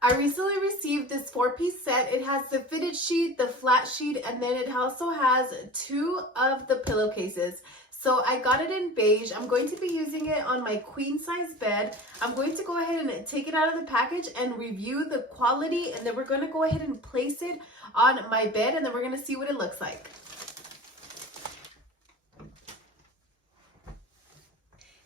I recently received this 4-piece set. It has the fitted sheet, the flat sheet, and then it also has 2 of the pillowcases. So I got it in beige. I'm going to be using it on my queen size bed. I'm going to go ahead and take it out of the package and review the quality, and then we're going to go ahead and place it on my bed, and then we're going to see what it looks like.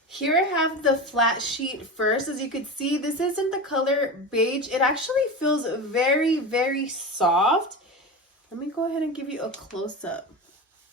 Here I have the flat sheet first. As you can see, this isn't the color beige. It actually feels very, very soft. Let me go ahead and give you a close-up.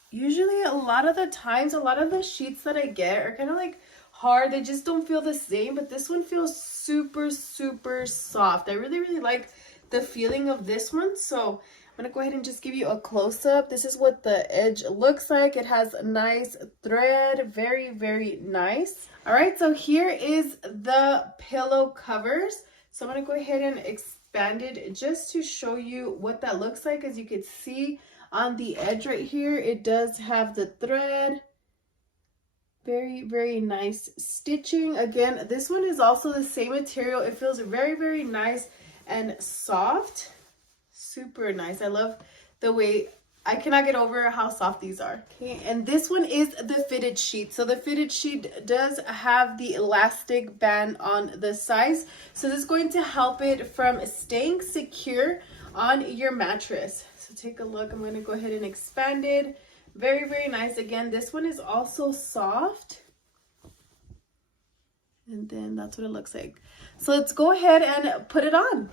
Usually, a lot of the times, a lot of the sheets that I get are kind of like hard. They just don't feel the same, but this one feels super, super soft. I really, really like the feeling of this one. So I'm gonna go ahead and just give you a close-up. This is what the edge looks like. It has a nice thread, very, very nice. All right, so here is the pillow covers. So I'm gonna go ahead and expand it just to show you what that looks like. As you can see on the edge right here, it does have the thread. Very, very nice stitching. Again, this one is also the same material. It feels very, very nice and soft. Super nice. I love the way, I cannot get over how soft these are. Okay, and this one is the fitted sheet. So the fitted sheet does have the elastic band on the sides. So this is going to help it from staying secure on your mattress. So take a look. I'm going to go ahead and expand it. Very, very nice. Again, this one is also soft. And then that's what it looks like. So let's go ahead and put it on.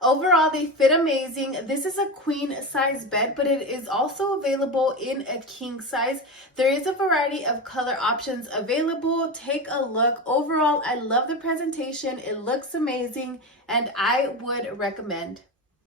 Overall, they fit amazing. This is a queen size bed, but it is also available in a king size. There is a variety of color options available. Take a look. Overall, I love the presentation. It looks amazing, and I would recommend.